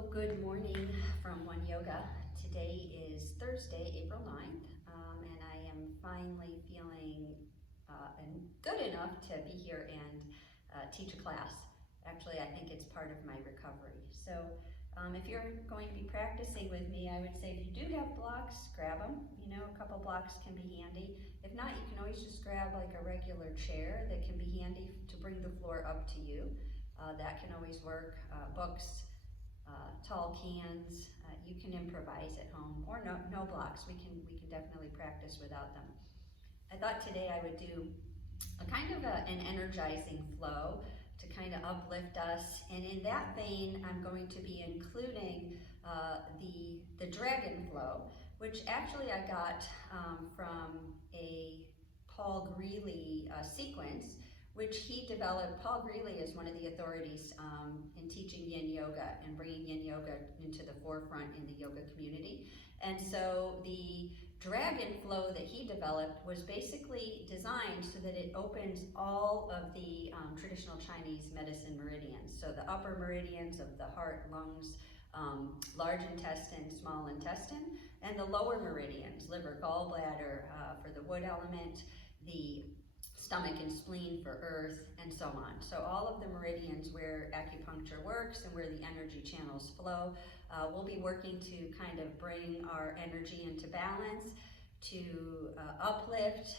Hello, good morning from One Yoga. Today is Thursday, April 9th, and I am finally feeling good enough to be here and teach a class. Actually, I think it's part of my recovery. So if you're going to be practicing with me, I would say if you do have blocks, grab them. You know, a couple blocks can be handy. If not, you can always just grab like a regular chair that can be handy to bring the floor up to you. That can always work. Books, tall cans, you can improvise at home, or no blocks. We can definitely practice without them. I thought today I would do a kind of an energizing flow to kind of uplift us, and in that vein I'm going to be including the dragon flow, which actually I got from a Paul Greeley sequence, which he developed. Paul Greeley is one of the authorities in teaching yin yoga and bringing yin yoga into the forefront in the yoga community. And so the dragon flow that he developed was basically designed so that it opens all of the traditional Chinese medicine meridians. So the upper meridians of the heart, lungs, large intestine, small intestine, and the lower meridians, liver, gallbladder for the wood element, the stomach and spleen for earth, and so on. So all of the meridians where acupuncture works and where the energy channels flow, we'll be working to kind of bring our energy into balance, to uplift,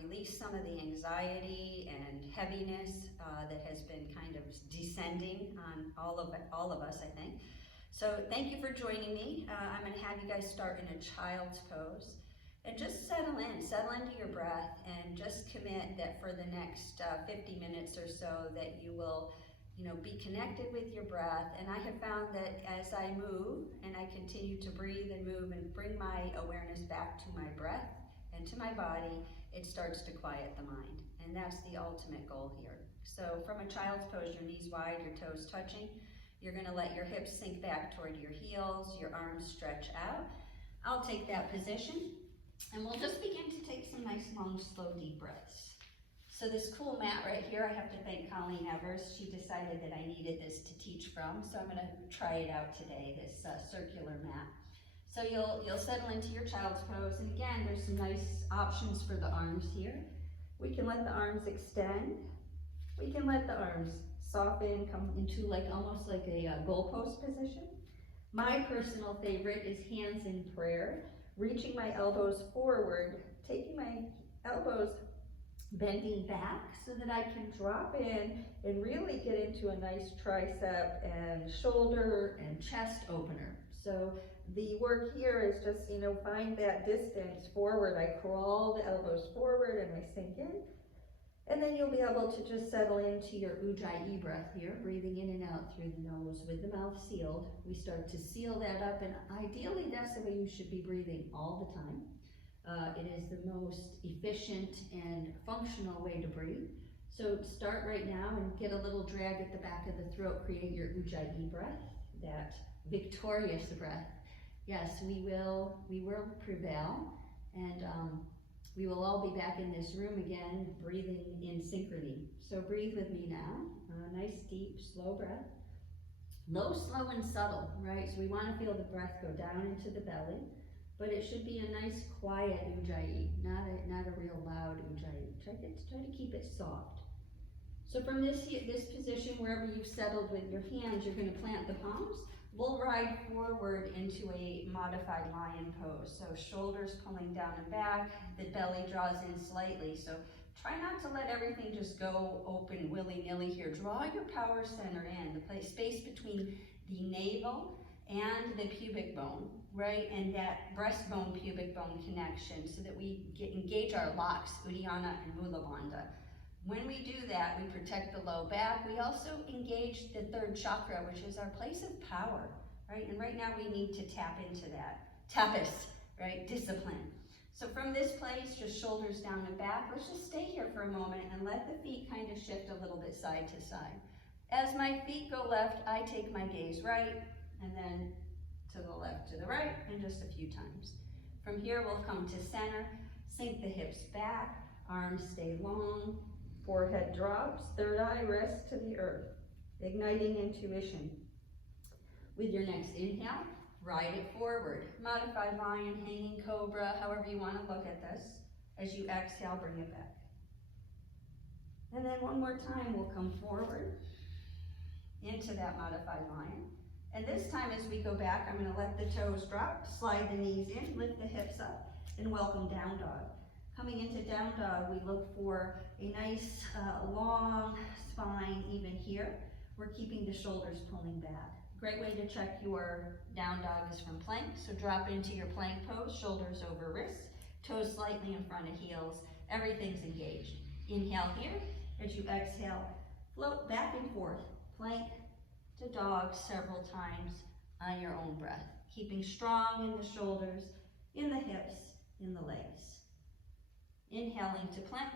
release some of the anxiety and heaviness that has been kind of descending on all of us, I think. So thank you for joining me. I'm going to have you guys start in a child's pose. And just settle into your breath, and just commit that for the next 50 minutes or so that you will, be connected with your breath. And I have found that as I move and I continue to breathe and move and bring my awareness back to my breath and to my body, it starts to quiet the mind. And that's the ultimate goal here. So from a child's pose, your knees wide, your toes touching. You're going to let your hips sink back toward your heels, your arms stretch out. I'll take that position. And we'll just begin to take some nice, long, slow, deep breaths. So this cool mat right here, I have to thank Colleen Evers. She decided that I needed this to teach from, so I'm going to try it out today, this circular mat. So you'll settle into your child's pose, and again, there's some nice options for the arms here. We can let the arms extend. We can let the arms soften, come into almost like a goalpost position. My personal favorite is hands in prayer. Reaching my elbows forward, taking my elbows, bending back so that I can drop in and really get into a nice tricep and shoulder and chest opener. So the work here is just, find that distance forward. I crawl the elbows forward and I sink in. And then you'll be able to just settle into your Ujjayi breath here, breathing in and out through the nose with the mouth sealed. We start to seal that up, and ideally that's the way you should be breathing all the time. It is the most efficient and functional way to breathe. So start right now and get a little drag at the back of the throat, create your Ujjayi breath, that victorious breath. Yes, we will prevail, and we will all be back in this room again, breathing in synchrony. So breathe with me now. Nice, deep, slow breath. Low, slow, and subtle, right? So we want to feel the breath go down into the belly, but it should be a nice, quiet Ujjayi, not a real loud Ujjayi. Try to keep it soft. So from this position, wherever you've settled with your hands, you're going to plant the palms. We'll ride forward into a modified lion pose. So shoulders pulling down and back, the belly draws in slightly. So try not to let everything just go open willy-nilly here. Draw your power center in, the space between the navel and the pubic bone, right? And that breastbone pubic bone connection, so that we engage our locks, Uddiyana and Mula Bandha. When we do that, we protect the low back. We also engage the third chakra, which is our place of power, right? And right now we need to tap into that. Tapas, right? Discipline. So from this place, just shoulders down and back. Let's just stay here for a moment and let the feet kind of shift a little bit side to side. As my feet go left, I take my gaze right, and then to the left, to the right, and just a few times. From here, we'll come to center, sink the hips back, arms stay long, forehead drops, third eye rests to the earth, igniting intuition. With your next inhale, ride it forward. Modified lion, hanging cobra, however you want to look at this. As you exhale, bring it back. And then one more time, we'll come forward into that modified lion. And this time as we go back, I'm going to let the toes drop, slide the knees in, lift the hips up, and welcome down dog. Coming into down dog, we look for a nice long spine even here. We're keeping the shoulders pulling back. Great way to check your down dog is from plank. So drop into your plank pose, shoulders over wrists, toes slightly in front of heels. Everything's engaged. Inhale here. As you exhale, float back and forth, plank to dog several times on your own breath. Keeping strong in the shoulders, in the hips, in the legs. Inhaling to plank,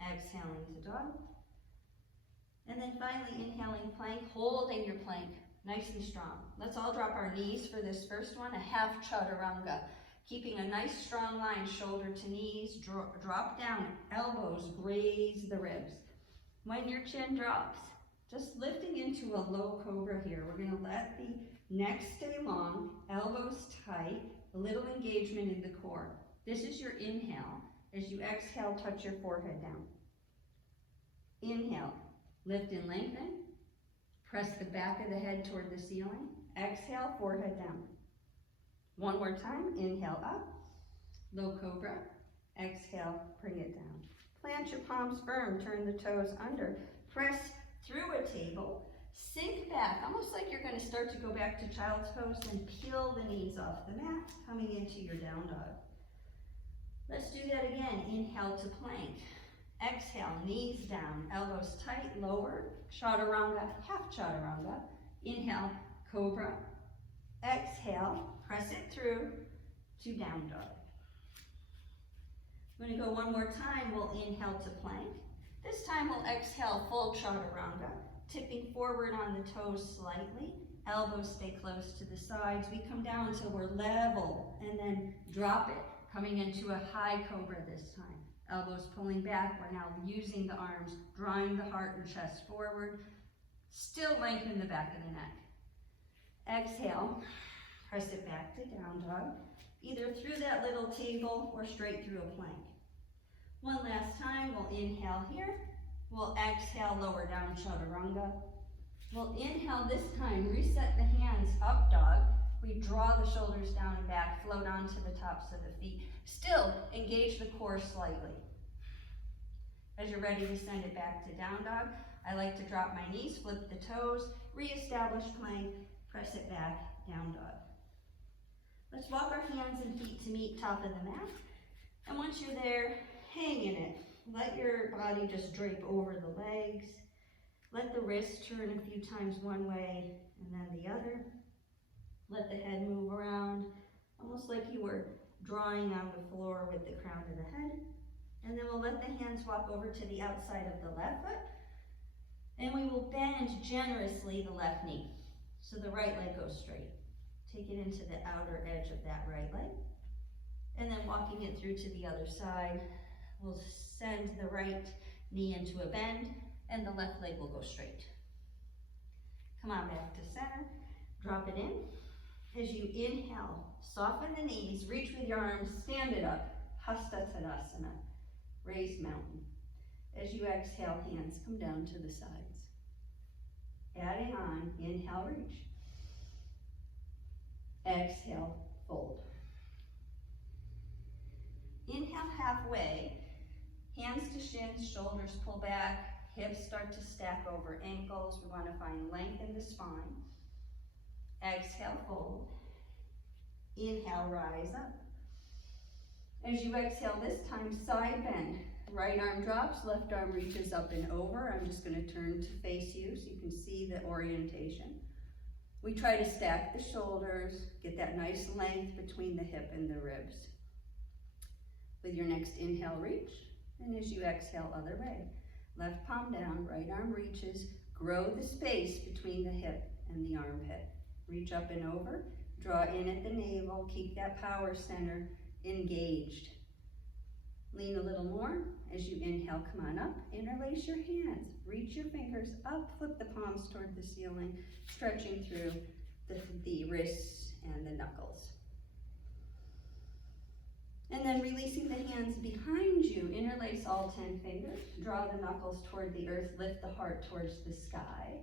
exhaling to dog. And then finally inhaling plank, holding your plank nice and strong. Let's all drop our knees for this first one, a half chaturanga. Keeping a nice strong line, shoulder to knees, drop down, elbows graze the ribs. When your chin drops, just lifting into a low cobra here. We're gonna let the neck stay long, elbows tight, a little engagement in the core. This is your inhale. As you exhale, touch your forehead down. Inhale, lift and lengthen. Press the back of the head toward the ceiling. Exhale, forehead down. One more time, inhale up, low cobra. Exhale, bring it down. Plant your palms firm, turn the toes under. Press through a table, sink back, almost like you're gonna start to go back to child's pose and peel the knees off the mat, coming into your down dog. Let's do that again. Inhale to plank. Exhale, knees down, elbows tight, lower, chaturanga, half chaturanga. Inhale, cobra. Exhale, press it through to down dog. I'm going to go one more time. We'll inhale to plank. This time we'll exhale full chaturanga, tipping forward on the toes slightly. Elbows stay close to the sides. We come down until we're level and then drop it, coming into a high cobra this time. Elbows pulling back. We're now using the arms, drawing the heart and chest forward. Still lengthen the back of the neck. Exhale, press it back to down dog, either through that little table or straight through a plank. One last time, we'll inhale here. We'll exhale, lower down chaturanga. We'll inhale this time, reset the hands, up dog. We draw the shoulders down and back, float onto the tops of the feet. Still engage the core slightly. As you're ready to send it back to down dog, I like to drop my knees, flip the toes, reestablish plank, press it back, down dog. Let's walk our hands and feet to meet top of the mat. And once you're there, hang in it. Let your body just drape over the legs. Let the wrists turn a few times one way and then the other. Let the head move around, almost like you were drawing on the floor with the crown of the head. And then we'll let the hands walk over to the outside of the left foot. And we will bend generously the left knee. So the right leg goes straight. Take it into the outer edge of that right leg. And then walking it through to the other side, we'll send the right knee into a bend and the left leg will go straight. Come on back to center, drop it in. As you inhale, soften the knees, reach with your arms, stand it up, Hasta Tadasana, raised mountain. As you exhale, hands come down to the sides. Adding on, inhale, reach. Exhale, fold. Inhale halfway, hands to shins, shoulders pull back, hips start to stack over ankles. We want to find length in the spine. Exhale, fold. Inhale, rise up. As you exhale this time, side bend. Right arm drops, left arm reaches up and over. I'm just going to turn to face you so you can see the orientation. We try to stack the shoulders, get that nice length between the hip and the ribs. With your next inhale, reach. And as you exhale, other way. Left palm down, right arm reaches. Grow the space between the hip and the armpit. Reach up and over. Draw in at the navel. Keep that power center engaged. Lean a little more. As you inhale, come on up. Interlace your hands. Reach your fingers up. Flip the palms toward the ceiling, stretching through the wrists and the knuckles. And then releasing the hands behind you. Interlace all 10 fingers. Draw the knuckles toward the earth. Lift the heart towards the sky.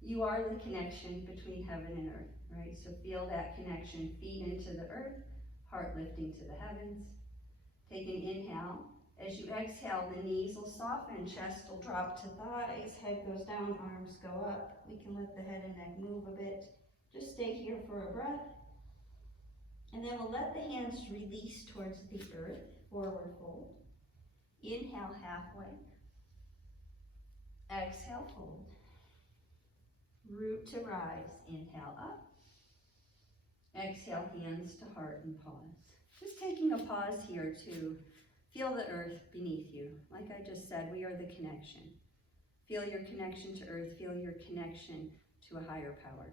You are the connection between heaven and earth, right? So feel that connection. Feet into the earth. Heart lifting to the heavens. Take an inhale. As you exhale, the knees will soften, chest will drop to thighs, head goes down, arms go up. We can let the head and neck move a bit. Just stay here for a breath. And then we'll let the hands release towards the earth, forward fold. Inhale halfway. Exhale, fold. Root to rise, inhale up. Exhale, hands to heart and pause. Just taking a pause here to feel the earth beneath you. Like I just said, we are the connection. Feel your connection to earth, feel your connection to a higher power.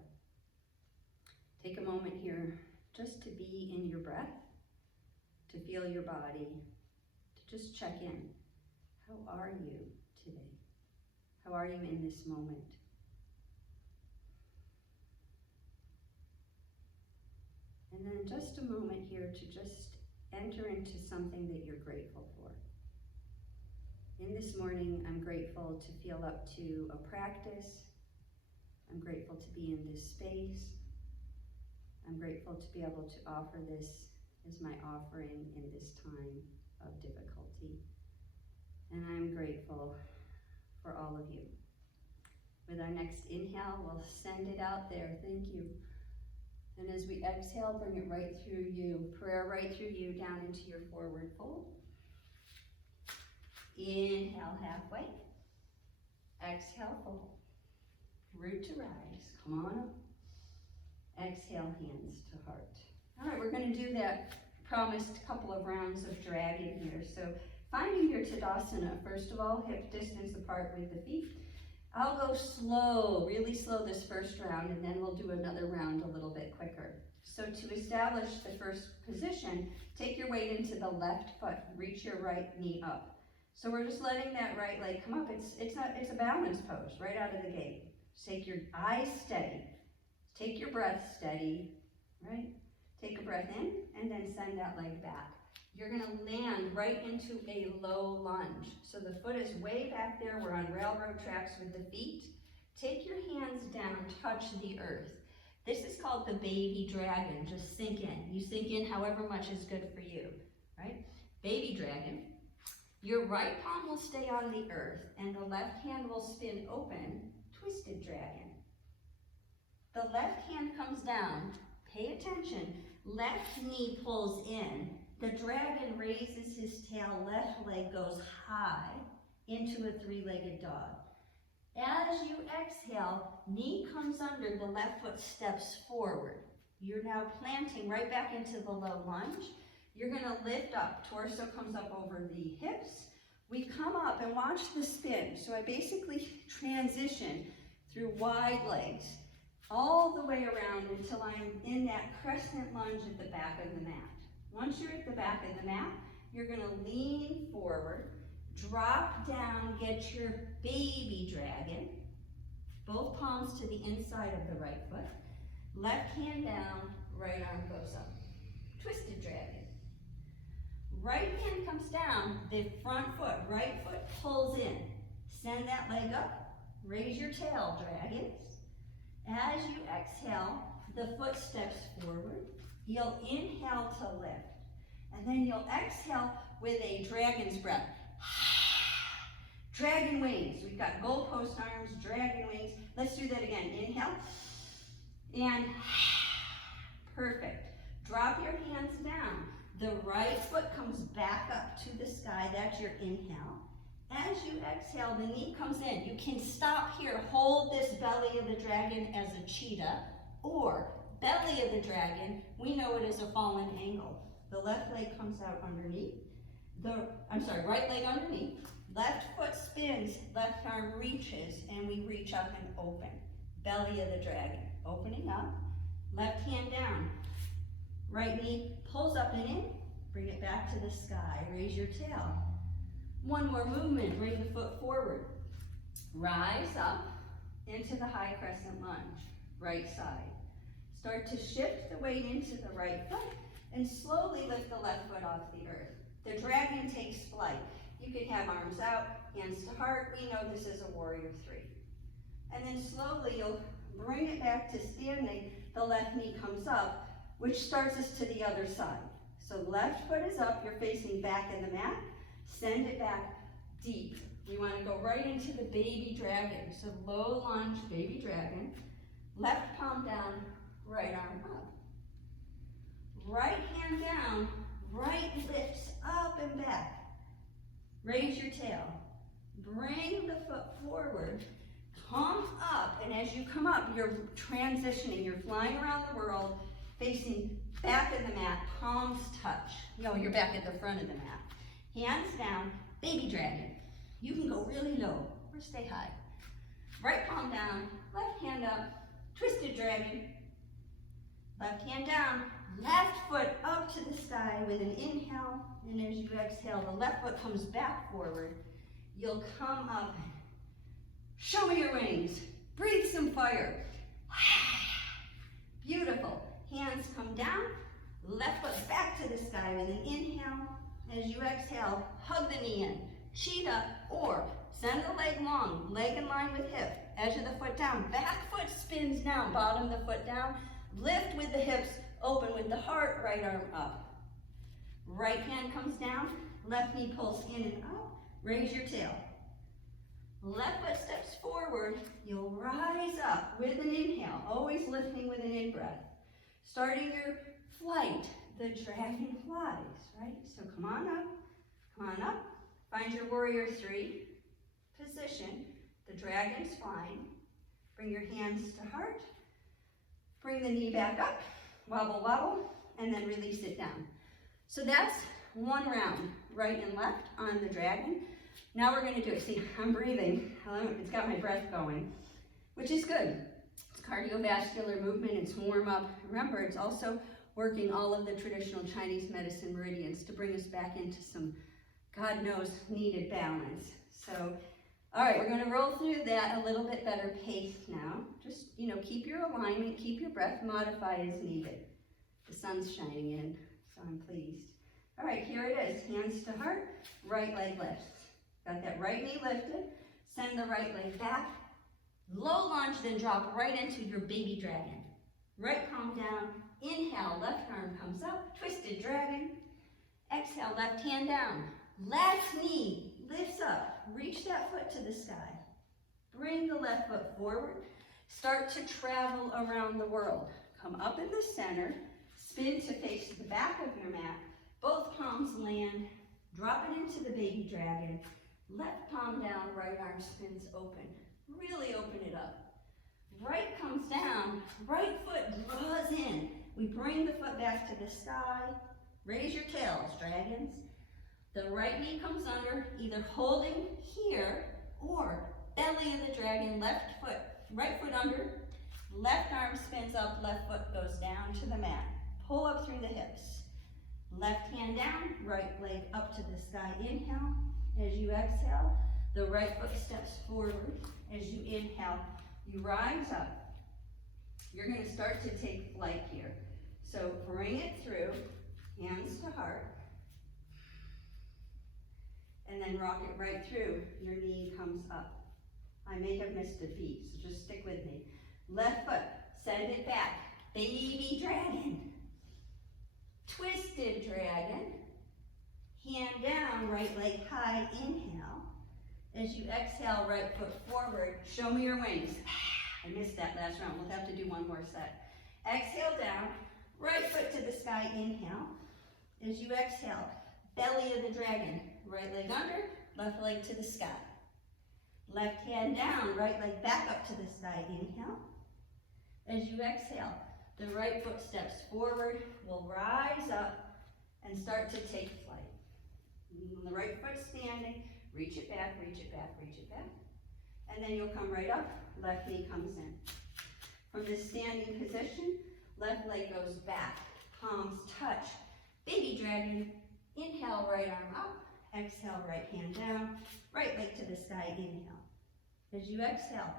Take a moment here just to be in your breath, to feel your body, to just check in. How are you today? How are you in this moment? And then just a moment here to just enter into something that you're grateful for. In this morning, I'm grateful to feel up to a practice. I'm grateful to be in this space. I'm grateful to be able to offer this as my offering in this time of difficulty. And I'm grateful for all of you. With our next inhale, we'll send it out there. Thank you. And as we exhale, bring it right through you. Prayer right through you down into your forward fold. Inhale halfway. Exhale, fold. Root to rise. Come on up. Exhale, hands to heart. All right, we're going to do that promised couple of rounds of dragon here. So finding your Tadasana, first of all, hip distance apart with the feet. I'll go slow, really slow this first round, and then we'll do another round a little bit quicker. So to establish the first position, take your weight into the left foot, reach your right knee up. So we're just letting that right leg come up. It's a balance pose right out of the gate. Just take your eyes steady, take your breath steady, right? Take a breath in, and then send that leg back. You're gonna land right into a low lunge. So the foot is way back there. We're on railroad tracks with the feet. Take your hands down, touch the earth. This is called the baby dragon. Just sink in. You sink in however much is good for you, right? Baby dragon. Your right palm will stay on the earth and the left hand will spin open, twisted dragon. The left hand comes down. Pay attention. Left knee pulls in. The dragon raises his tail, left leg goes high into a three-legged dog. As you exhale, knee comes under, the left foot steps forward. You're now planting right back into the low lunge. You're gonna lift up, torso comes up over the hips. We come up and watch the spin. So I basically transition through wide legs all the way around until I'm in that crescent lunge at the back of the mat. Once you're at the back of the mat, you're gonna lean forward, drop down, get your baby dragon, both palms to the inside of the right foot, left hand down, right arm goes up. Twisted dragon. Right hand comes down, the front foot, right foot pulls in. Send that leg up, raise your tail, dragons. As you exhale, the foot steps forward. You'll inhale to lift, and then you'll exhale with a dragon's breath. Dragon wings. We've got goalpost arms, dragon wings. Let's do that again. Inhale, and perfect. Drop your hands down. The right foot comes back up to the sky. That's your inhale. As you exhale, the knee comes in. You can stop here. Hold this belly of the dragon as a cheetah, or belly of the dragon, we know it as a fallen angle. The left leg comes out underneath. Right leg underneath. Left foot spins, left arm reaches, and we reach up and open. Belly of the dragon, opening up. Left hand down. Right knee pulls up and in. Bring it back to the sky. Raise your tail. One more movement. Bring the foot forward. Rise up into the high crescent lunge. Right side. Start to shift the weight into the right foot and slowly lift the left foot off the earth. The dragon takes flight. You can have arms out, hands to heart. We know this is a warrior three. And then slowly you'll bring it back to standing. The left knee comes up, which starts us to the other side. So left foot is up, you're facing back in the mat. Send it back deep. We want to go right into the baby dragon. So low lunge, baby dragon. Left palm down, right arm up. Right hand down, right lifts up and back. Raise your tail. Bring the foot forward. Come up, and as you come up, you're transitioning. You're flying around the world, facing back in the mat, palms touch. No, you're back at the front of the mat. Hands down, baby dragon. You can go really low or stay high. Right palm down, left hand up, twisted dragon. Left hand down, left foot up to the sky with an inhale, and as you exhale, the left foot comes back forward. You'll come up. Show me your wings. Breathe some fire. Beautiful. Hands come down. Left foot back to the sky with an inhale. As you exhale, hug the knee in. Cheetah, or send the leg long, leg in line with hip. Edge of the foot down. Back foot spins down. Bottom of the foot down. Lift with the hips. Open with the heart. Right arm up. Right hand comes down. Left knee pulls in and up. Raise your tail. Left foot steps forward. You'll rise up with an inhale, always lifting with an in-breath. Starting your flight, the dragon flies, right? So come on up. Find your warrior three position. The dragon's flying. Bring your hands to heart. Bring the knee back up, wobble, wobble, and then release it down. So that's one round, right and left on the dragon. Now we're going to do it. See, I'm breathing. It's got my breath going, which is good. It's cardiovascular movement. It's warm up. Remember, it's also working all of the traditional Chinese medicine meridians to bring us back into some, God knows, needed balance. So, all right, we're going to roll through that a little bit better pace now. Just, keep your alignment, keep your breath, modify as needed. The sun's shining in, so I'm pleased. All right, here it is. Hands to heart, right leg lifts. Got that right knee lifted. Send the right leg back. Low lunge, then drop right into your baby dragon. Right palm down. Inhale, left arm comes up. Twisted dragon. Exhale, left hand down. Left knee lifts up. Reach that foot to the sky. Bring the left foot forward. Start to travel around the world. Come up in the center. Spin to face the back of your mat. Both palms land. Drop it into the baby dragon. Left palm down, right arm spins open. Really open it up. Right comes down, right foot draws in. We bring the foot back to the sky. Raise your tails, dragons. The right knee comes under, either holding here or belly of the dragon, left foot, right foot under. Left arm spins up, left foot goes down to the mat. Pull up through the hips. Left hand down, right leg up to the sky. Inhale. As you exhale, the right foot steps forward. As you inhale, you rise up. You're going to start to take flight here. So bring it through, hands to heart, and then rock it right through. Your knee comes up. I may have missed a beat, so just stick with me. Left foot, send it back. Baby dragon. Twisted dragon. Hand down, right leg high, inhale. As you exhale, right foot forward. Show me your wings. I missed that last round. We'll have to do one more set. Exhale down, right foot to the sky, inhale. As you exhale, belly of the dragon. Right leg under, left leg to the sky. Left hand down, right leg back up to the sky, inhale. As you exhale, the right foot steps forward. We'll rise up and start to take flight. The right foot standing, reach it back, reach it back, reach it back. And then you'll come right up, left knee comes in. From this standing position, left leg goes back, palms touch. Baby dragon, Inhale, right arm up. Exhale, right hand down. Right leg to the sky, inhale. As you exhale,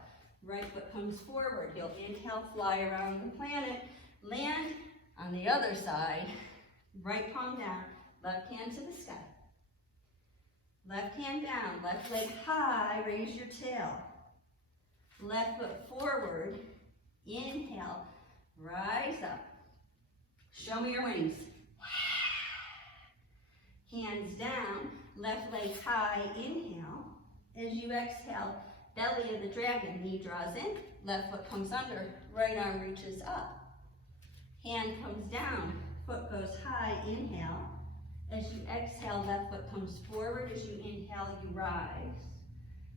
right foot comes forward. You'll inhale, fly around the planet. Land on the other side. Right palm down, left hand to the sky. Left hand down, left leg high, raise your tail. Left foot forward, inhale, rise up. Show me your wings. Hands down, left leg high, inhale. As you exhale, belly of the dragon, knee draws in, left foot comes under, right arm reaches up. Hand comes down, foot goes high, inhale. As you exhale, left foot comes forward. As you inhale, you rise.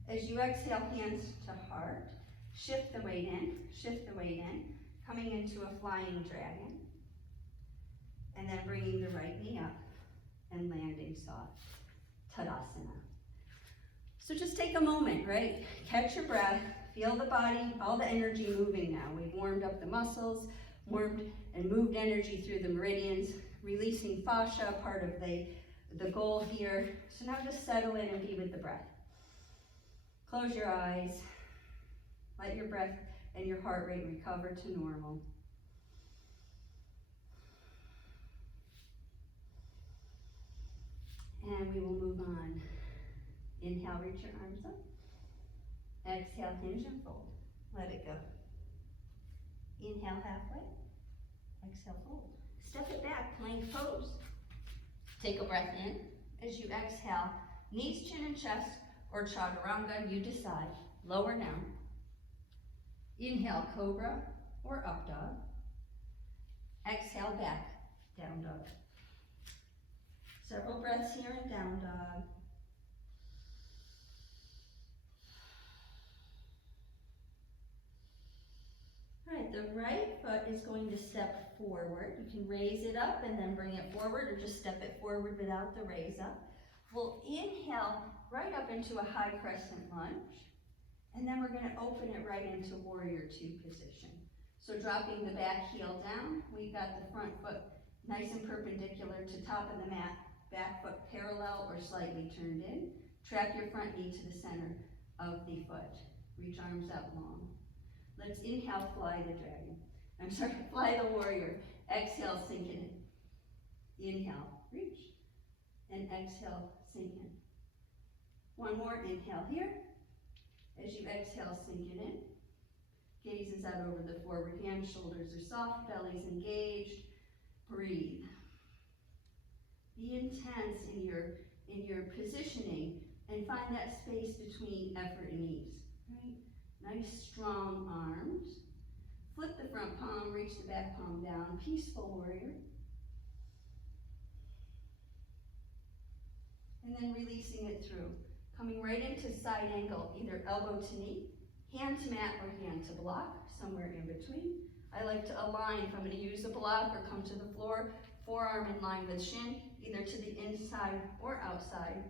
As you exhale, hands to heart. Shift the weight in, coming into a flying dragon. And then bringing the right knee up and landing soft, Tadasana. So just take a moment, right? Catch your breath, feel the body, all the energy moving now. We've warmed up the muscles, warmed and moved energy through the meridians, releasing fascia, part of the goal here. So now just settle in and be with the breath. Close your eyes. Let your breath and your heart rate recover to normal. And we will move on. Inhale, reach your arms up. Exhale, hinge and fold. Let it go. Inhale, halfway. Exhale, fold. Step it back, plank pose. Take a breath in. As you exhale, knees, chin, and chest, or chaturanga, you decide. Lower down. Inhale, cobra or up dog. Exhale, back, down dog. Several breaths here in down dog. All right, the right foot is going to step forward. You can raise it up and then bring it forward, or just step it forward without the raise up. We'll inhale right up into a high crescent lunge, and then we're going to open it right into warrior two position. So dropping the back heel down, we've got the front foot nice and perpendicular to top of the mat, back foot parallel or slightly turned in. Track your front knee to the center of the foot. Reach arms out long. Let's inhale, fly the dragon. Fly the warrior. Exhale, sink it in. Inhale, reach. And exhale, sink in. One more, inhale here. As you exhale, sink it in. Gazes out over the forward hand, shoulders are soft, belly's engaged. Breathe. Be intense in your positioning and find that space between effort and ease. Right? Nice strong arms. Flip the front palm, reach the back palm down. Peaceful warrior. And then releasing it through. Coming right into side angle, either elbow to knee, hand to mat, or hand to block, somewhere in between. I like to align if I'm going to use a block or come to the floor, forearm in line with shin, either to the inside or outside.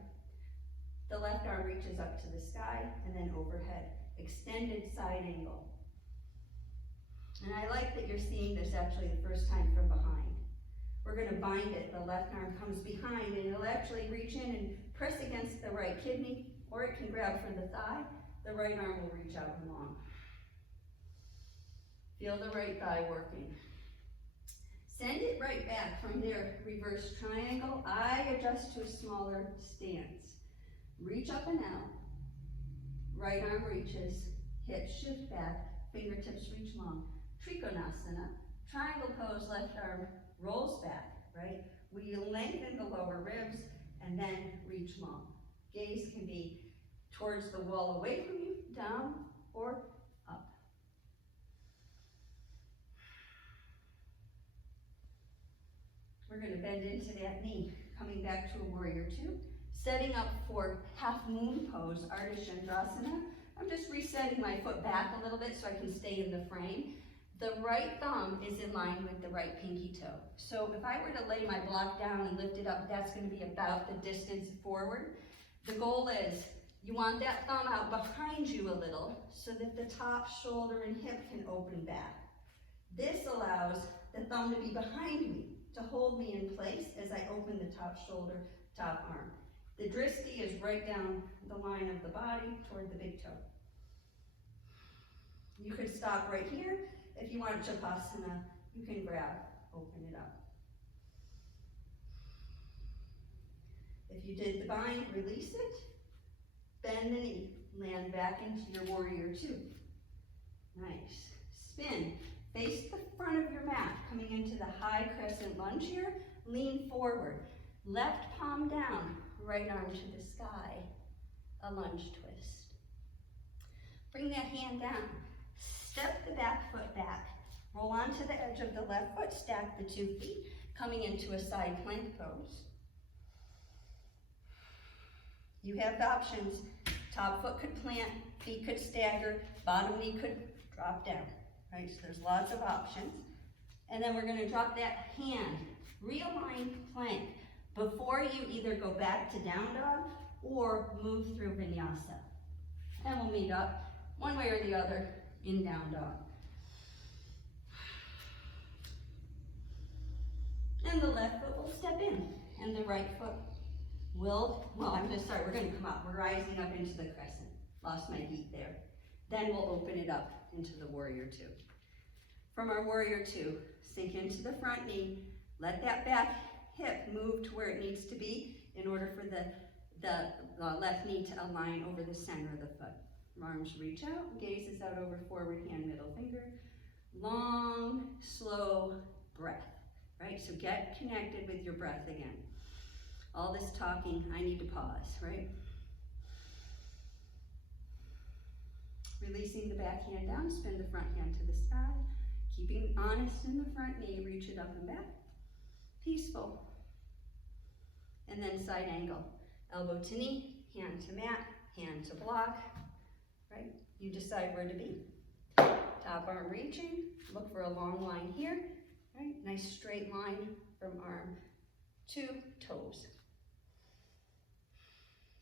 The left arm reaches up to the sky and then overhead. Extended side angle. And I like that you're seeing this actually the first time from behind. We're going to bind it. The left arm comes behind and it'll actually reach in and press against the right kidney, or it can grab for the thigh. The right arm will reach out and long. Feel the right thigh working. Send it right back from there, reverse triangle. I adjust to a smaller stance. Reach up and out. Right arm reaches, hips shift back, fingertips reach long. Trikonasana, triangle pose, left arm rolls back, right? We lengthen the lower ribs and then reach long. Gaze can be towards the wall away from you, down, or up. We're going to bend into that knee, coming back to a warrior two. Setting up for half moon pose, Ardha Chandrasana. I'm just resetting my foot back a little bit so I can stay in the frame. The right thumb is in line with the right pinky toe. So if I were to lay my block down and lift it up, that's going to be about the distance forward. The goal is you want that thumb out behind you a little so that the top shoulder and hip can open back. This allows the thumb to be behind me. to hold me in place as I open the top shoulder, top arm. The dristi is right down the line of the body toward the big toe. You could stop right here. If you want Shavasana, you can grab, open it up. If you did the bind, release it. Bend the knee, land back into your warrior two. Nice. Spin. Face the front of your mat, coming into the high crescent lunge here. Lean forward. Left palm down, right arm to the sky. A lunge twist. Bring that hand down. Step the back foot back. Roll onto the edge of the left foot. Stack the 2 feet, coming into a side plank pose. You have options. Top foot could plant, feet could stagger, bottom knee could drop down, right? So there's lots of options. And then we're gonna drop that hand, realign plank, before you either go back to down dog or move through vinyasa. And we'll meet up one way or the other in down dog. And the left foot will step in, and the right foot will, we're gonna come up. We're rising up into the crescent. Lost my beat there. Then we'll open it up into the warrior two. From our warrior two, sink into the front knee. Let that back hip move to where it needs to be in order for the left knee to align over the center of the foot. Arms reach out, gazes out over forward hand, middle finger. Long, slow breath, right? So get connected with your breath again. All this talking, I need to pause, right? Releasing the back hand down, spin the front hand to the side. Keeping honest in the front knee, reach it up and back. Peaceful. And then side angle. Elbow to knee, hand to mat, hand to block, right? You decide where to be. Top arm reaching, look for a long line here, right? Nice straight line from arm to toes.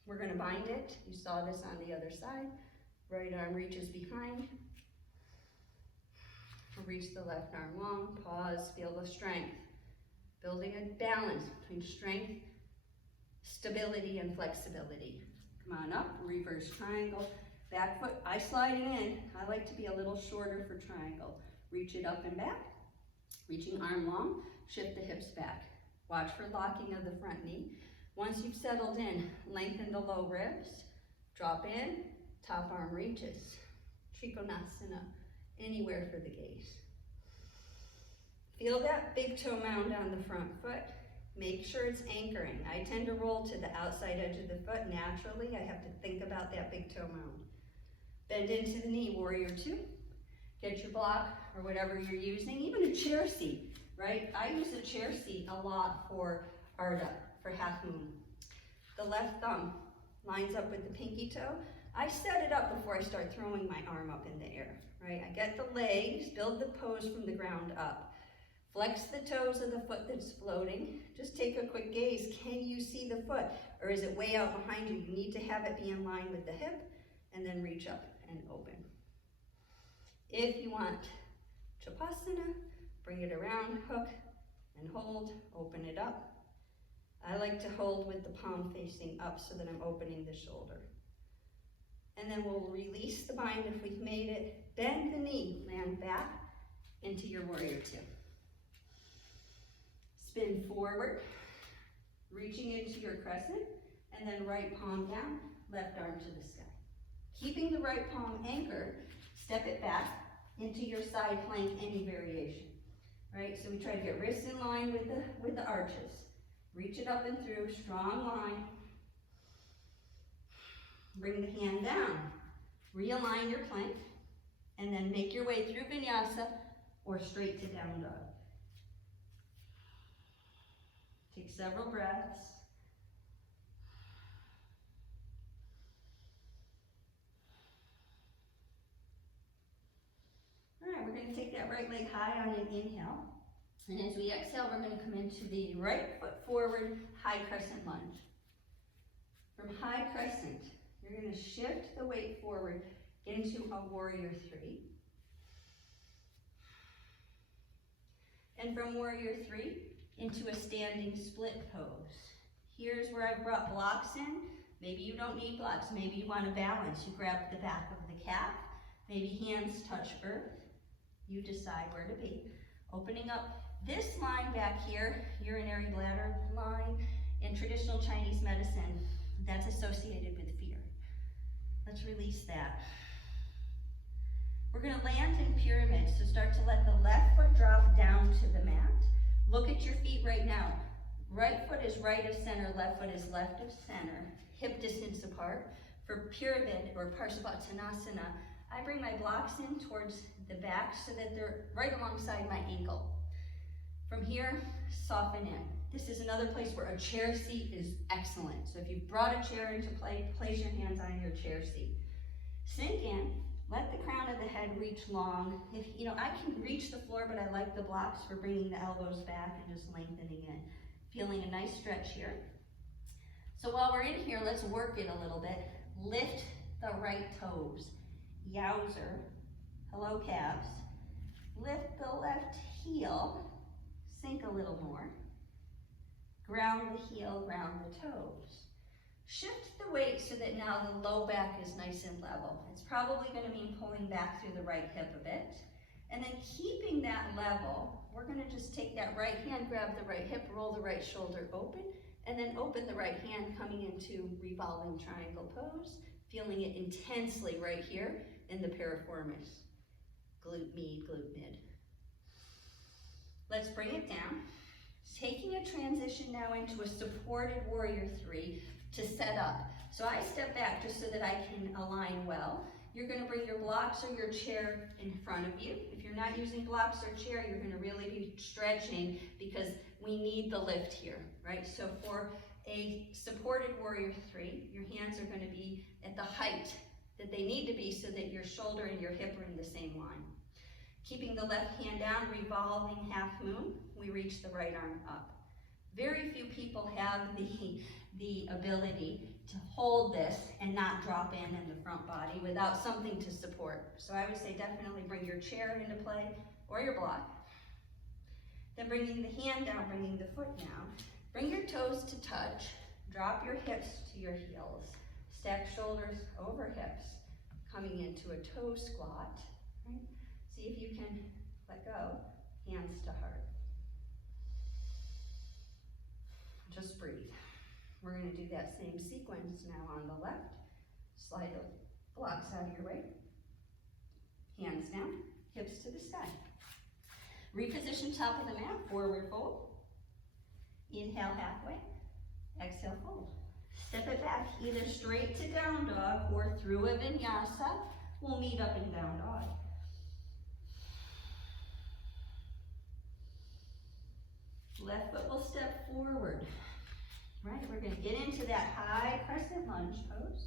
We're gonna bind it. You saw this on the other side. Right arm reaches behind. Reach the left arm long, pause, feel the strength. Building a balance between strength, stability, and flexibility. Come on up, reverse triangle. Back foot, I slide it in. I like to be a little shorter for triangle. Reach it up and back. Reaching arm long, shift the hips back. Watch for locking of the front knee. Once you've settled in, lengthen the low ribs. Drop in, top arm reaches. Trikonasana, anywhere for the gaze. Feel that big toe mound on the front foot. Make sure it's anchoring. I tend to roll to the outside edge of the foot naturally. I have to think about that big toe mound. Bend into the knee, warrior two. Get your block or whatever you're using, even a chair seat, right? I use a chair seat a lot for Ardha, for half moon. The left thumb lines up with the pinky toe. I set it up before I start throwing my arm up in the air, right? I get the legs, build the pose from the ground up. Flex the toes of the foot that's floating. Just take a quick gaze. Can you see the foot? Or is it way out behind you? You need to have it be in line with the hip and then reach up and open. If you want Shavasana, bring it around, hook and hold, open it up. I like to hold with the palm facing up so that I'm opening the shoulder. And then we'll release the bind if we've made it. Bend the knee, land back into your warrior two. Spin forward, reaching into your crescent, and then right palm down, left arm to the sky. Keeping the right palm anchored, step it back into your side plank, any variation, right? So we try to get wrists in line with the arches. Reach it up and through, strong line. Bring the hand down, realign your plank, and then make your way through vinyasa or straight to down dog. Take several breaths. All right, we're going to take that right leg high on an inhale. And as we exhale, we're going to come into the right foot forward, high crescent lunge. From high crescent, you're going to shift the weight forward into a warrior three. And from warrior three, into a standing split pose. Here's where I've brought blocks in. Maybe you don't need blocks. Maybe you want to balance. You grab the back of the calf. Maybe hands touch earth. You decide where to be. Opening up this line back here, urinary bladder line, in traditional Chinese medicine, that's associated with fear. Let's release that. We're going to land in pyramid, so start to let the left foot drop down to the mat. Look at your feet right now. Right foot is right of center, left foot is left of center, hip distance apart. For pyramid or Parsvatanasana, I bring my blocks in towards the back so that they're right alongside my ankle. From here, soften in. This is another place where a chair seat is excellent. So if you've brought a chair into play, place your hands on your chair seat. Sink in. Let the crown of the head reach long. I can reach the floor, but I like the blocks for bringing the elbows back and just lengthening in. Feeling a nice stretch here. So while we're in here, let's work it a little bit. Lift the right toes. Yowzer. Hello, calves. Lift the left heel. Sink a little more. Ground the heel, ground the toes. Shift the weight so that now the low back is nice and level. It's probably going to mean pulling back through the right hip a bit. And then keeping that level, we're going to just take that right hand, grab the right hip, roll the right shoulder open, and then open the right hand coming into revolving triangle pose, feeling it intensely right here in the piriformis. Glute med, glute mid. Let's bring it down. Taking a transition now into a supported warrior 3 to set up. So I step back just so that I can align well. You're going to bring your blocks or your chair in front of you. If you're not using blocks or chair, you're going to really be stretching because we need the lift here, right? So for a supported warrior 3, your hands are going to be at the height that they need to be so that your shoulder and your hip are in the same line. Keeping the left hand down, revolving half moon, we reach the right arm up. Very few people have the ability to hold this and not drop in the front body without something to support. So I would say definitely bring your chair into play or your block. Then bringing the hand down, bringing the foot down. Bring your toes to touch. Drop your hips to your heels. Stack shoulders over hips. Coming into a toe squat. Right? See if you can let go. Hands to heart. Just breathe. We're going to do that same sequence now on the left. Slide the blocks out of your way. Hands down, hips to the sky. Reposition top of the mat, forward fold. Inhale halfway, exhale fold. Step it back, either straight to down dog or through a vinyasa. We'll meet up in down dog. Left foot will step forward. Right, we're going to get into that high crescent lunge pose.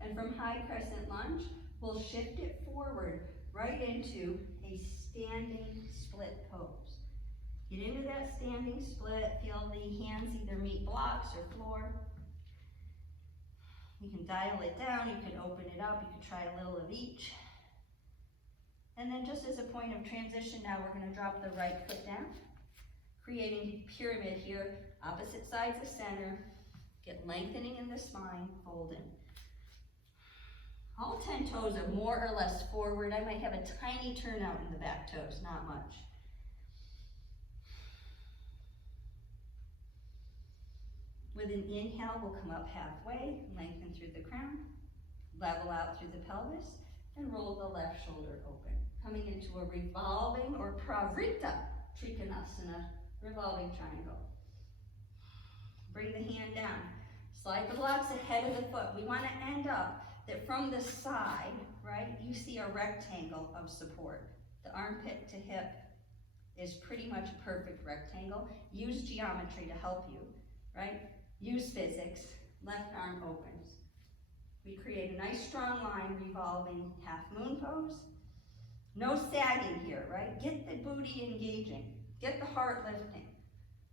And from high crescent lunge, we'll shift it forward right into a standing split pose. Get into that standing split, feel the hands either meet blocks or floor. You can dial it down, you can open it up, you can try a little of each. And then just as a point of transition now, we're going to drop the right foot down, creating pyramid here, opposite sides of center, get lengthening in the spine, fold in. All 10 toes are more or less forward. I might have a tiny turnout in the back toes, not much. With an inhale, we'll come up halfway, lengthen through the crown, level out through the pelvis, and roll the left shoulder open. Coming into a revolving or pravrita trikonasana, revolving triangle. Bring the hand down. Slide the blocks ahead of the foot. We want to end up that from the side, right, you see a rectangle of support. The armpit to hip is pretty much a perfect rectangle. Use geometry to help you, right? Use physics. Left arm opens. We create a nice strong line, revolving half moon pose. No sagging here, right? Get the booty engaging. Get the heart lifting.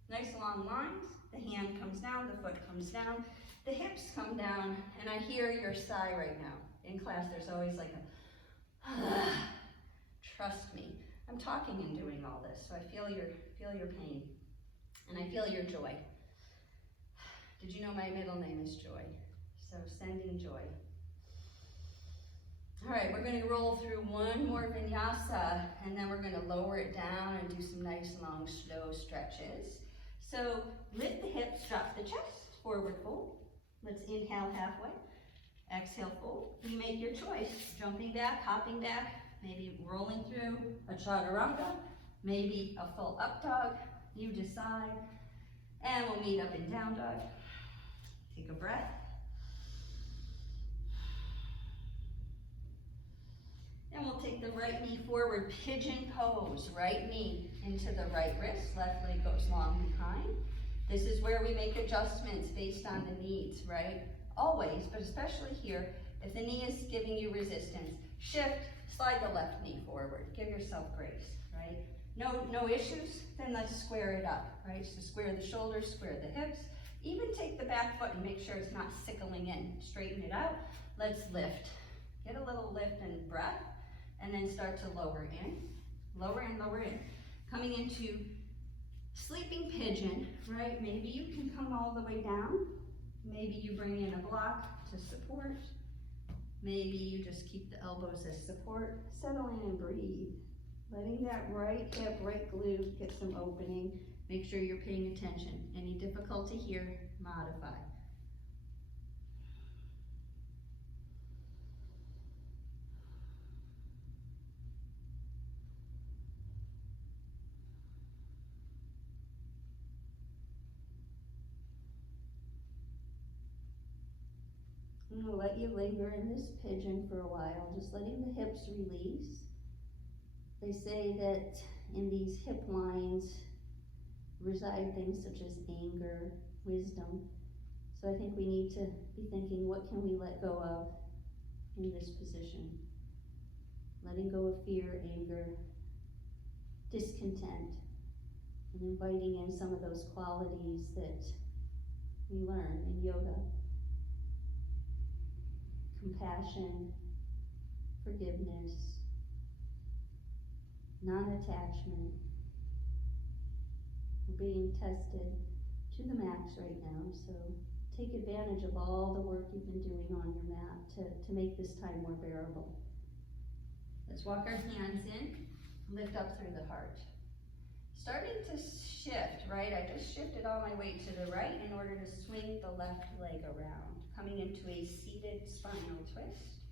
Nice long lines. The hand comes down, the foot comes down, the hips come down, and I hear your sigh right now. In class, there's always like a, trust me. I'm talking and doing all this, so I feel your pain. And I feel your joy. Did you know my middle name is Joy? So sending joy. All right, we're going to roll through one more vinyasa, and then we're going to lower it down and do some nice, long, slow stretches. So lift the hips, drop the chest, forward fold. Let's inhale halfway. Exhale, fold. You make your choice. Jumping back, hopping back, maybe rolling through a chaturanga, maybe a full up dog. You decide. And we'll meet up in down dog. Take a breath. And we'll take the right knee forward, pigeon pose. Right knee into the right wrist, left leg goes long behind. This is where we make adjustments based on the needs, right? Always, but especially here, if the knee is giving you resistance, shift, slide the left knee forward. Give yourself grace, right? No issues, then let's square it up, right? So square the shoulders, square the hips. Even take the back foot and make sure it's not sickling in. Straighten it out. Let's lift. Get a little lift and breath, and then start to lower in. Lower in, lower in. Coming into sleeping pigeon, right? Maybe you can come all the way down. Maybe you bring in a block to support. Maybe you just keep the elbows as support. Settle in and breathe. Letting that right hip, right glute get some opening. Make sure you're paying attention. Any difficulty here, modify. I'm going to let you linger in this pigeon for a while, just letting the hips release. They say that in these hip lines reside things such as anger, wisdom. So I think we need to be thinking, what can we let go of in this position? Letting go of fear, anger, discontent, and inviting in some of those qualities that we learn in yoga. Compassion, forgiveness, non-attachment. We're being tested to the max right now, so take advantage of all the work you've been doing on your mat to make this time more bearable. Let's walk our hands in, lift up through the heart. Starting to shift, right? I just shifted all my weight to the right in order to swing the left leg around. Coming into a seated spinal twist.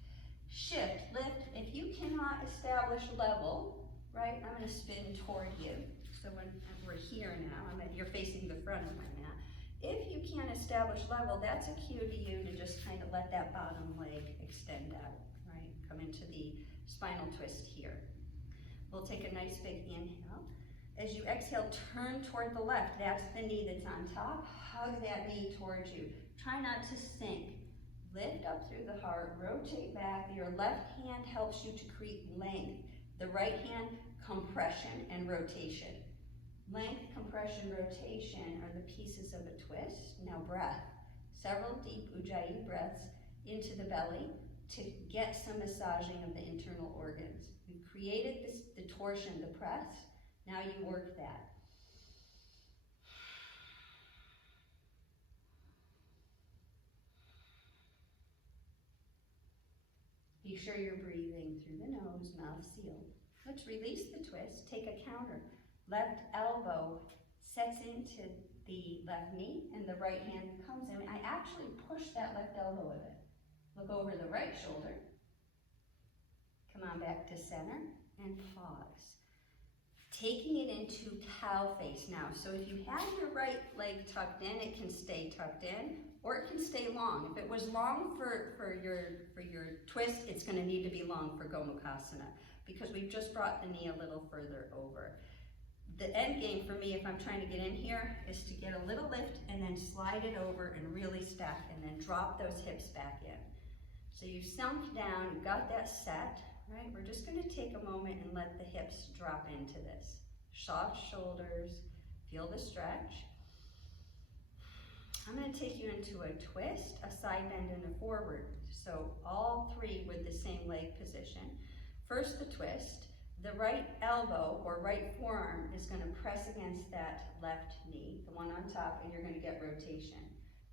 Shift, lift. If you cannot establish level, right, I'm going to spin toward you. So when we're here now, you're facing the front of my mat. If you can't establish level, that's a cue to you to just kind of let that bottom leg extend out, right? Come into the spinal twist here. We'll take a nice big inhale. As you exhale, turn toward the left. That's the knee that's on top. Hug that knee towards you. Try not to sink. Lift up through the heart, rotate back. Your left hand helps you to create length. The right hand, compression and rotation. Length, compression, rotation are the pieces of a twist. Now breath. Several deep Ujjayi breaths into the belly to get some massaging of the internal organs. We've created the torsion, the press. Now you work that. Be sure you're breathing through the nose, mouth sealed. Let's release the twist, take a counter. Left elbow sets into the left knee and the right hand comes in. I actually push that left elbow a bit. Look over the right shoulder. Come on back to center and pause. Taking it into cow face now. So if you have your right leg tucked in, it can stay tucked in, or it can stay long. If it was long for your twist, it's going to need to be long for Gomukhasana, because we've just brought the knee a little further over. The end game for me, if I'm trying to get in here, is to get a little lift and then slide it over and really stack, and then drop those hips back in. So you've sunk down, you've got that set. Right, we're just going to take a moment and let the hips drop into this. Soft shoulders, feel the stretch. I'm going to take you into a twist, a side bend, and a forward. So all three with the same leg position. First the twist, The right elbow or right forearm is going to press against that left knee, the one on top, and you're going to get rotation.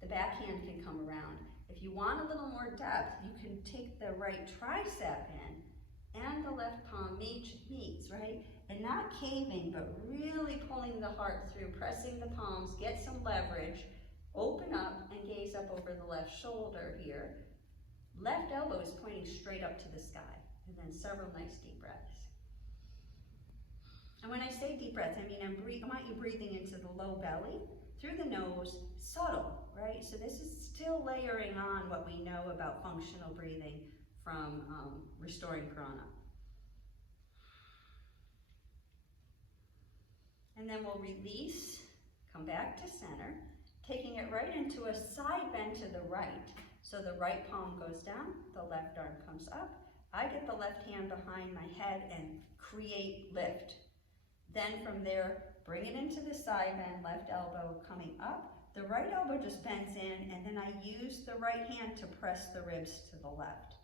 The backhand can come around. If you want a little more depth, you can take the right tricep in and the left palm meets, right? And not caving, but really pulling the heart through, pressing the palms, get some leverage, open up and gaze up over the left shoulder here. Left elbow is pointing straight up to the sky, and then several nice deep breaths. And when I say deep breaths, I mean I want you breathing into the low belly, through the nose, subtle, right? So this is still layering on what we know about functional breathing from restoring prana. And then we'll release, come back to center, taking it right into a side bend to the right. So the right palm goes down, the left arm comes up. I get the left hand behind my head and create lift. Then from there, bring it into the side bend, left elbow coming up. The right elbow just bends in, and then I use the right hand to press the ribs to the left.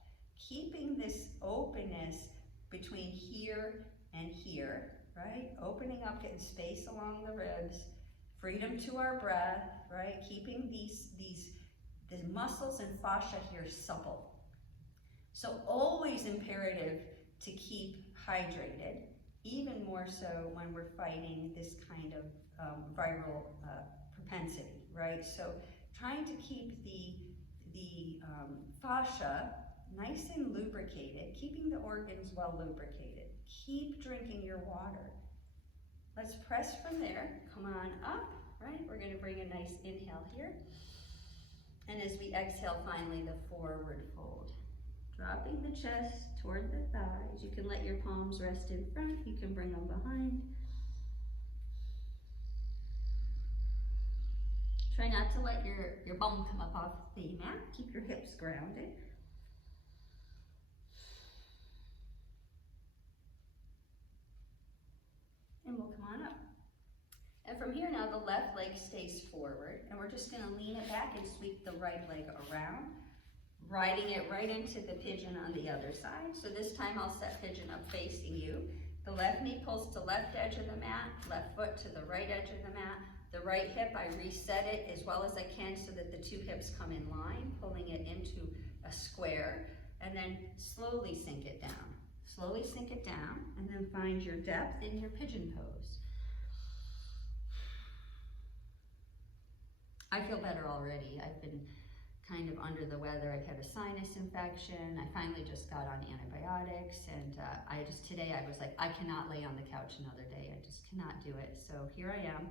Keeping this openness between here and here, right? Opening up, getting space along the ribs, freedom to our breath, right? Keeping the muscles and fascia here supple. So always imperative to keep hydrated, even more so when we're fighting this kind of viral propensity, right? So trying to keep the fascia nice and lubricated, keeping the organs well lubricated. Keep drinking your water. Let's press from there, come on up, right? We're gonna bring a nice inhale here. And as we exhale, finally the forward fold. Dropping the chest toward the thighs. You can let your palms rest in front, you can bring them behind. Try not to let your bum come up off the mat. Keep your hips grounded. And we'll come on up. And from here now, the left leg stays forward, and we're just gonna lean it back and sweep the right leg around, riding it right into the pigeon on the other side. So this time I'll set pigeon up facing you. The left knee pulls to left edge of the mat, left foot to the right edge of the mat. The right hip, I reset it as well as I can so that the two hips come in line, pulling it into a square, and then slowly sink it down. Slowly sink it down, and then find your depth in your pigeon pose. I feel better already. I've been kind of under the weather. I've had a sinus infection. I finally just got on antibiotics, and today I was like, I cannot lay on the couch another day. I just cannot do it. So here I am,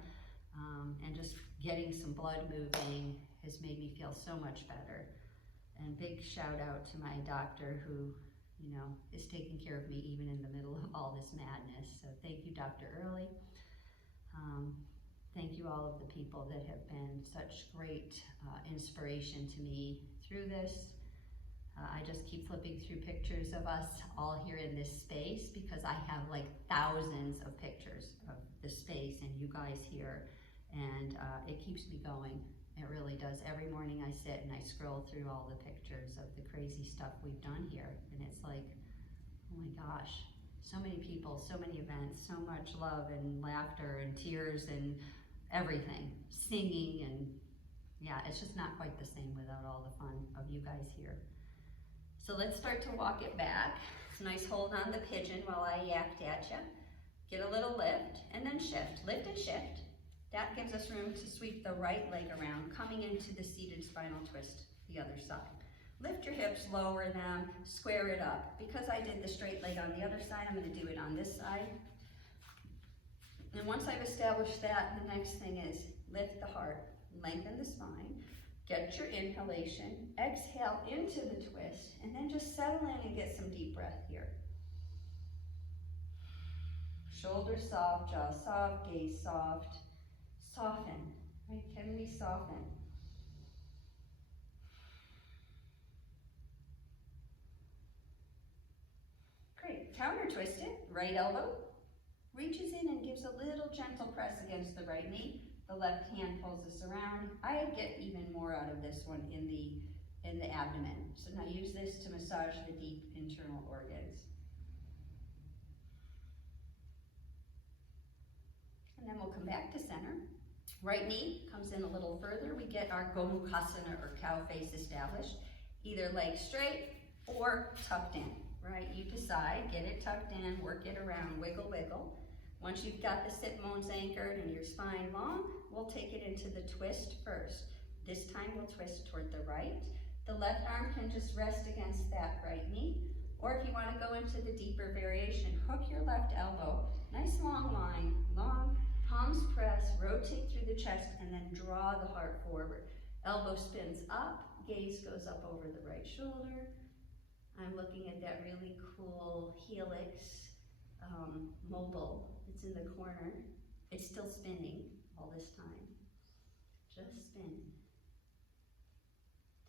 and just getting some blood moving has made me feel so much better. And big shout out to my doctor who, is taking care of me even in the middle of all this madness. So thank you, Dr. Early. Thank you all of the people that have been such great inspiration to me through this. I just keep flipping through pictures of us all here in this space because I have like thousands of pictures of the space and you guys here, and it keeps me going. It really does. Every morning I sit and I scroll through all the pictures of the crazy stuff we've done here, and it's like, oh my gosh, so many people, so many events, so much love and laughter and tears and everything, singing, and yeah, it's just not quite the same without all the fun of you guys here. So let's start to walk it back. It's a nice hold on the pigeon while I yacked at you. Get a little lift and then shift. Lift and shift. That gives us room to sweep the right leg around, coming into the seated spinal twist the other side. Lift your hips, lower them, square it up. Because I did the straight leg on the other side, I'm going to do it on this side. And once I've established that, the next thing is lift the heart, lengthen the spine, get your inhalation, exhale into the twist, and then just settle in and get some deep breath here. Shoulders soft, jaw soft, gaze soft. Soften, right? Can we soften? Great, counter twist it, right elbow reaches in and gives a little gentle press against the right knee. The left hand pulls us around. I get even more out of this one in the abdomen. So now use this to massage the deep internal organs. and then we'll come back to center. Right knee comes in a little further. We get our Gomukhasana or cow face established. Either leg straight or tucked in, right? You decide, get it tucked in, work it around, wiggle, wiggle. Once you've got the sit bones anchored and your spine long, we'll take it into the twist first. This time we'll twist toward the right. The left arm can just rest against that right knee. Or if you want to go into the deeper variation, hook your left elbow. Nice long line, long, palms press, rotate through the chest, and then draw the heart forward. Elbow spins up, gaze goes up over the right shoulder. I'm looking at that really cool helix mobile. It's in the corner. It's still spinning all this time. Just spin.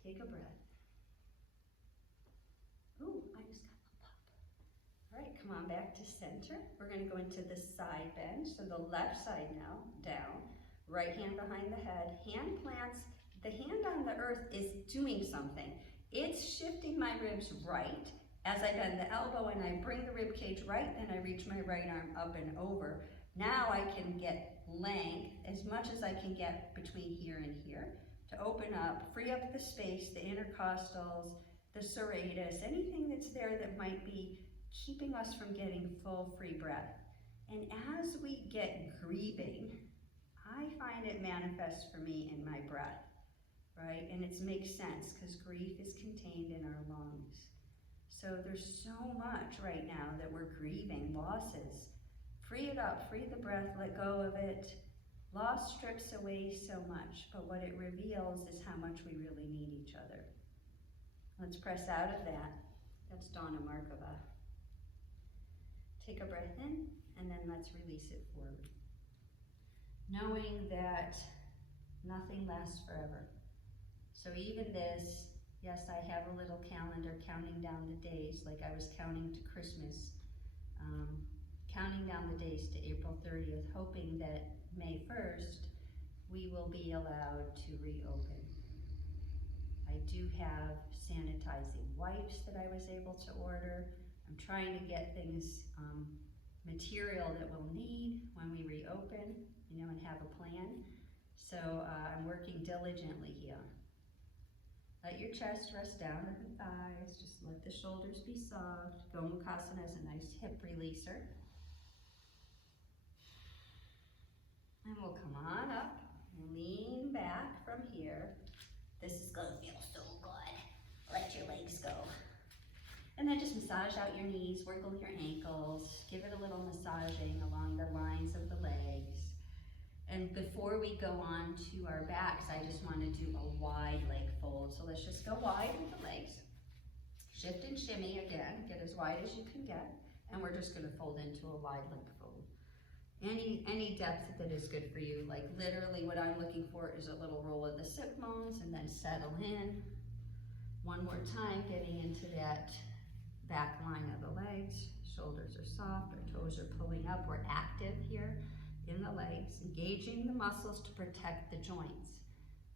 Take a breath. Ooh, I just got a pop. All right, come on back to center. We're going to go into the side bend. So the left side now, down. Right hand behind the head. Hand plants. The hand on the earth is doing something. It's shifting my ribs right. As I bend the elbow and I bring the rib cage right, then I reach my right arm up and over. Now I can get length as much as I can get between here and here to open up, free up the space, the intercostals, the serratus, anything that's there that might be keeping us from getting full free breath. And as we get grieving, I find it manifests for me in my breath, right? And it makes sense because grief is contained in our lungs. So there's so much right now that we're grieving, losses. Free it up, free the breath, let go of it. Loss strips away so much, but what it reveals is how much we really need each other. Let's press out of that. That's Donna Markova. Take a breath in, and then let's release it forward. Knowing that nothing lasts forever. So even this, yes, I have a little calendar counting down the days, like I was counting to Christmas, counting down the days to April 30th, hoping that May 1st, we will be allowed to reopen. I do have sanitizing wipes that I was able to order. I'm trying to get things, material that we'll need when we reopen, and have a plan. So I'm working diligently here. Let your chest rest down at the thighs. Just let the shoulders be soft. Gomukhasana is a nice hip releaser. And we'll come on up and lean back from here. This is going to feel so good. Let your legs go. And then just massage out your knees, wiggle your ankles, give it a little massaging along the lines of the legs. And before we go on to our backs, I just want to do a wide leg fold. So let's just go wide with the legs. Shift and shimmy again, get as wide as you can get. And we're just going to fold into a wide leg fold. Any depth that is good for you. Like literally what I'm looking for is a little roll of the sit bones and then settle in. One more time, getting into that back line of the legs. Shoulders are soft, our toes are pulling up. We're active here in the legs, engaging the muscles to protect the joints.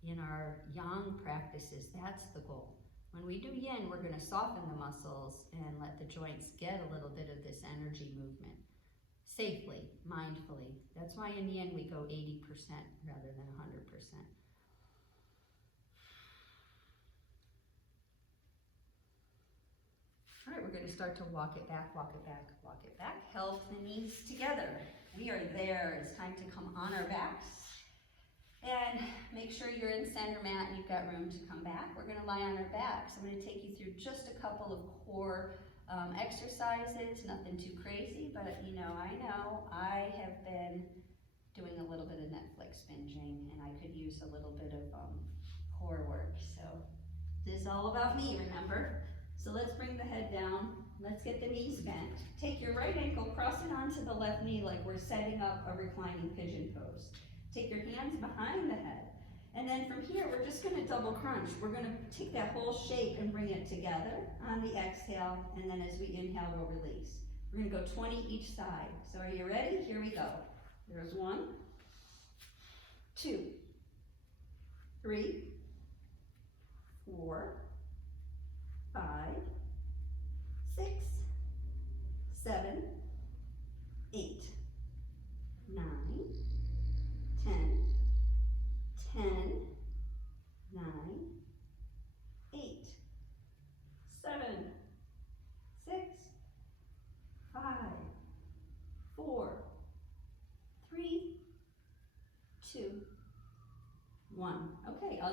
In our yang practices, that's the goal. When we do yin, we're going to soften the muscles and let the joints get a little bit of this energy movement. Safely, mindfully. That's why in yin we go 80% rather than 100%. All right, we're going to start to walk it back, walk it back, walk it back. Held the knees together. We are there. It's time to come on our backs. And make sure you're in center mat and you've got room to come back. We're going to lie on our backs. I'm going to take you through just a couple of core exercises, nothing too crazy, but I know I have been doing a little bit of Netflix binging and I could use a little bit of core work. So this is all about me, remember? So let's bring the head down. Let's get the knees bent. Take your right ankle, cross it onto the left knee like we're setting up a reclining pigeon pose. Take your hands behind the head. And then from here, we're just going to double crunch. We're going to take that whole shape and bring it together on the exhale. And then as we inhale, we'll release. We're going to go 20 each side. So are you ready? Here we go. There's 1, 2, 3, 4, 5, 6, 7, 8, 9,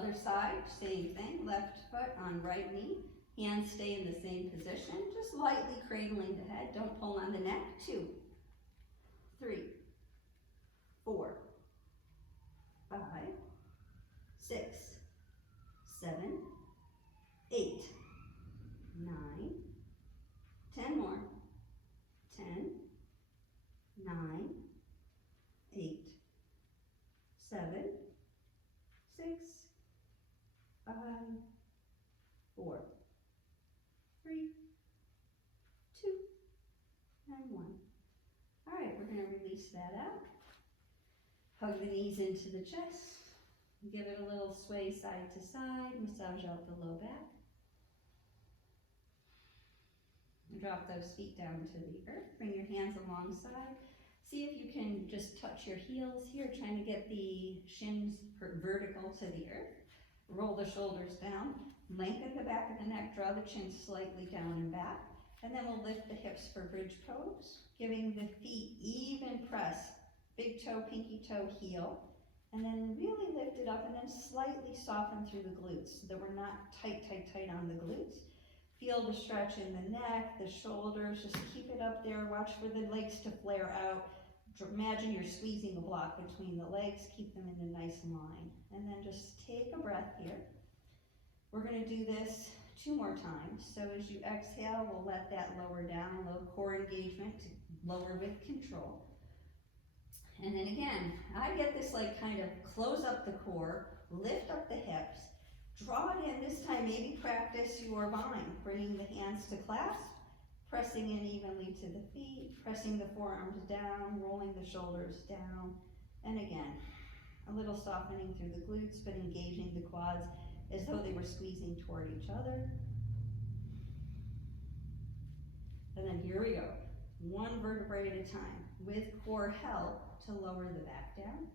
other side, same thing, left foot on right knee, hands stay in the same position, just lightly cradling the head, don't pull on the neck. 2, 3, 4, 5, 6, 7, 8, 9, 10 more, 10, 9, 8, 7, 6, 5, 4, 3, 2, and 1. All right, we're going to release that out. Hug the knees into the chest. Give it a little sway side to side. Massage out the low back. Drop those feet down to the earth. Bring your hands alongside. See if you can just touch your heels here, trying to get the shins vertical to the earth. Roll the shoulders down. Lengthen the back of the neck. Draw the chin slightly down and back. And then we'll lift the hips for bridge pose, giving the feet even press. Big toe, pinky toe, heel. And then really lift it up and then slightly soften through the glutes so that we're not tight on the glutes. Feel the stretch in the neck, the shoulders, just keep it up there. Watch for the legs to flare out. Imagine you're squeezing a block between the legs. Keep them in a nice line. And then just take a breath here. We're going to do this 2 more times. So as you exhale, we'll let that lower down, a little core engagement to lower with control. And then again, I get this like kind of close up the core, lift up the hips, draw it in. This time maybe practice your bind, bringing the hands to clasp, pressing in evenly to the feet, pressing the forearms down, rolling the shoulders down. And again, a little softening through the glutes, but engaging the quads as though they were squeezing toward each other. And then here we go. 1 vertebrae at a time, with core help to lower the back down.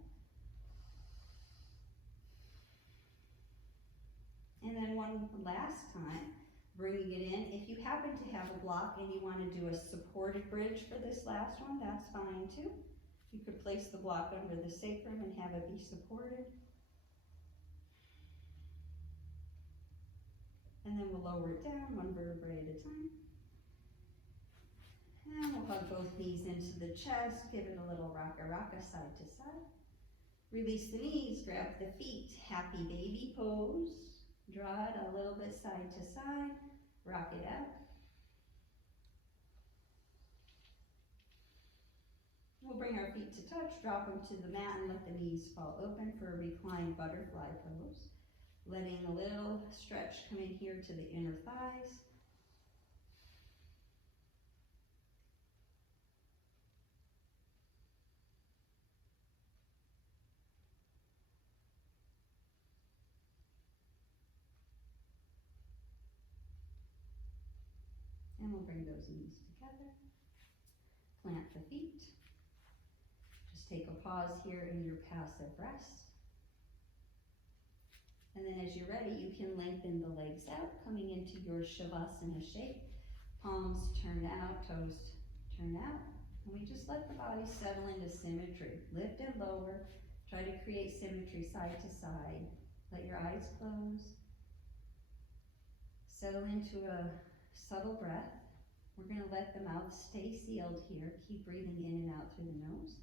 And then one last time, bringing it in. If you happen to have a block and you want to do a supported bridge for this last one, that's fine too. You could place the block under the sacrum and have it be supported. And then we'll lower it down 1 vertebrae at a time. And we'll hug both knees into the chest, give it a little rocka side to side. Release the knees, grab the feet, happy baby pose. Draw it a little bit side to side, rock it out. We'll bring our feet to touch, drop them to the mat and let the knees fall open for a reclined butterfly pose. Letting a little stretch come in here to the inner thighs. And we'll bring those knees together. Plant the feet. Just take a pause here in your passive rest. And then as you're ready, you can lengthen the legs out, coming into your Shavasana shape. Palms turn out, toes turn out. And we just let the body settle into symmetry. Lift and lower. Try to create symmetry side to side. Let your eyes close. Settle into a subtle breath. We're going to let the mouth stay sealed here. Keep breathing in and out through the nose.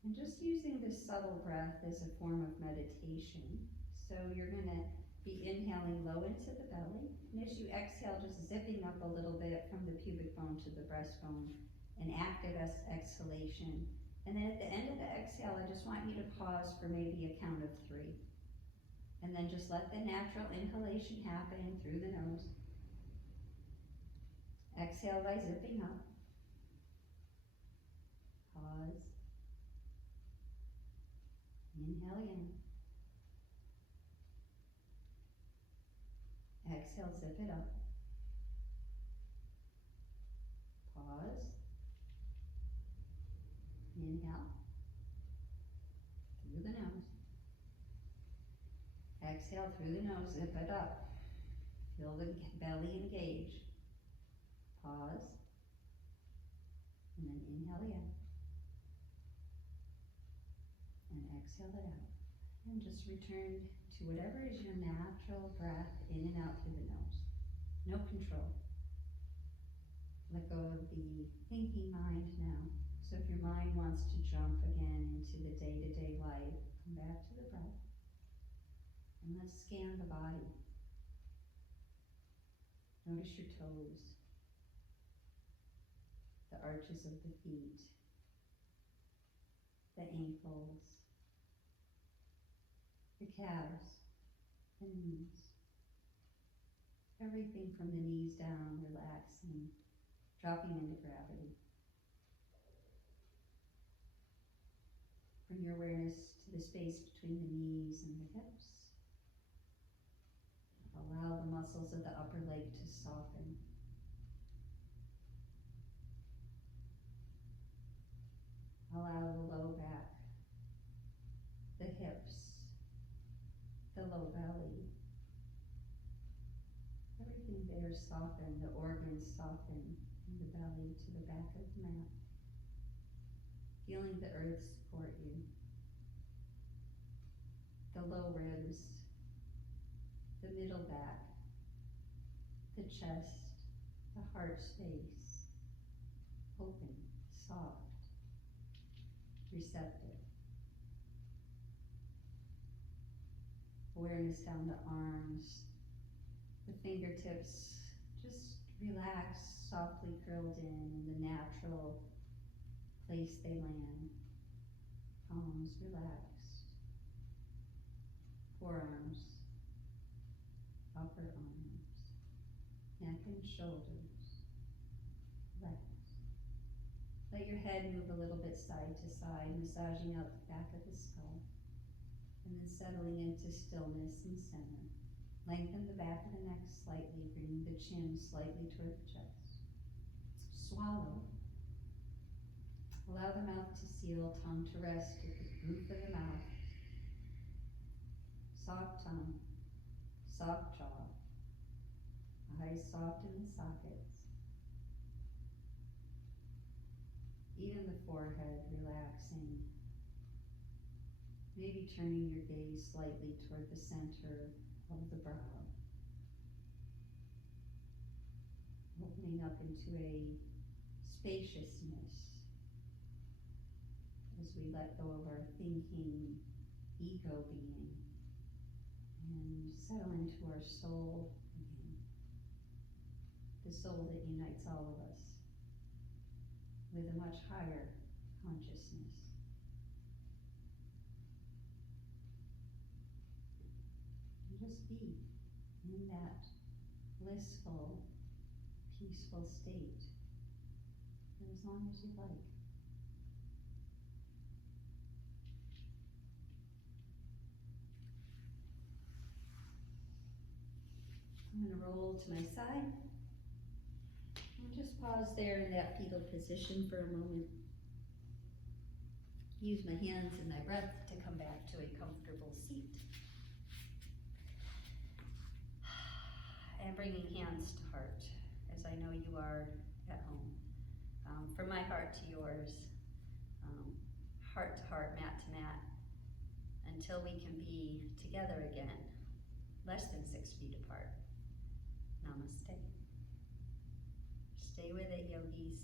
And just using this subtle breath as a form of meditation. So you're going to be inhaling low into the belly. And as you exhale, just zipping up a little bit from the pubic bone to the breastbone. An active exhalation. And then at the end of the exhale, I just want you to pause for maybe a count of 3. And then just let the natural inhalation happen through the nose. Exhale by zipping up. Pause. Inhale in. Exhale, zip it up. Pause. Inhale. Through the nose. Exhale through the nose, zip it up. Feel the belly engage. Pause. And then inhale in. And exhale it out. And just return to whatever is your natural breath in and out through the nose. No control. Let go of the thinking mind now. So if your mind wants to jump again into the day-to-day life, come back to the breath. And let's scan the body. Notice your toes, the arches of the feet, the ankles, the calves, the knees. Everything from the knees down, relaxing, dropping into gravity. Bring your awareness to the space between the knees and the hips. Allow the muscles of the upper leg to soften. Allow the low back, the hips, the low belly. Everything there soften, the organs soften from the belly to the back of the mat. Feeling the earth support you. The low ribs, the middle back, the chest, the heart space, open, soft, receptive. Awareness down the arms, the fingertips just relaxed, softly curled in the natural place they land. Palms relaxed. Forearms, upper arms, neck and shoulders, legs. Let your head move a little bit side to side, massaging out the back of the skull, and then settling into stillness and center. Lengthen the back of the neck slightly, bringing the chin slightly toward the chest. Swallow. Allow the mouth to seal, tongue to rest at the roof of the mouth. Soft tongue, soft jaw, eyes soft in the sockets. Even the forehead relaxing. Maybe turning your gaze slightly toward the center of the brow. Opening up into a spaciousness as we let go of our thinking, ego being, and settle into our soul again. The soul that unites all of us with a much higher consciousness. And just be in that blissful, peaceful state for as long as you like. I'm going to roll to my side and just pause there in that fetal position for a moment. Use my hands and my breath to come back to a comfortable seat. And bringing hands to heart, as I know you are at home. From my heart to yours, heart to heart, mat to mat, until we can be together again, less than 6 feet apart. Namaste. Stay with it, yogis.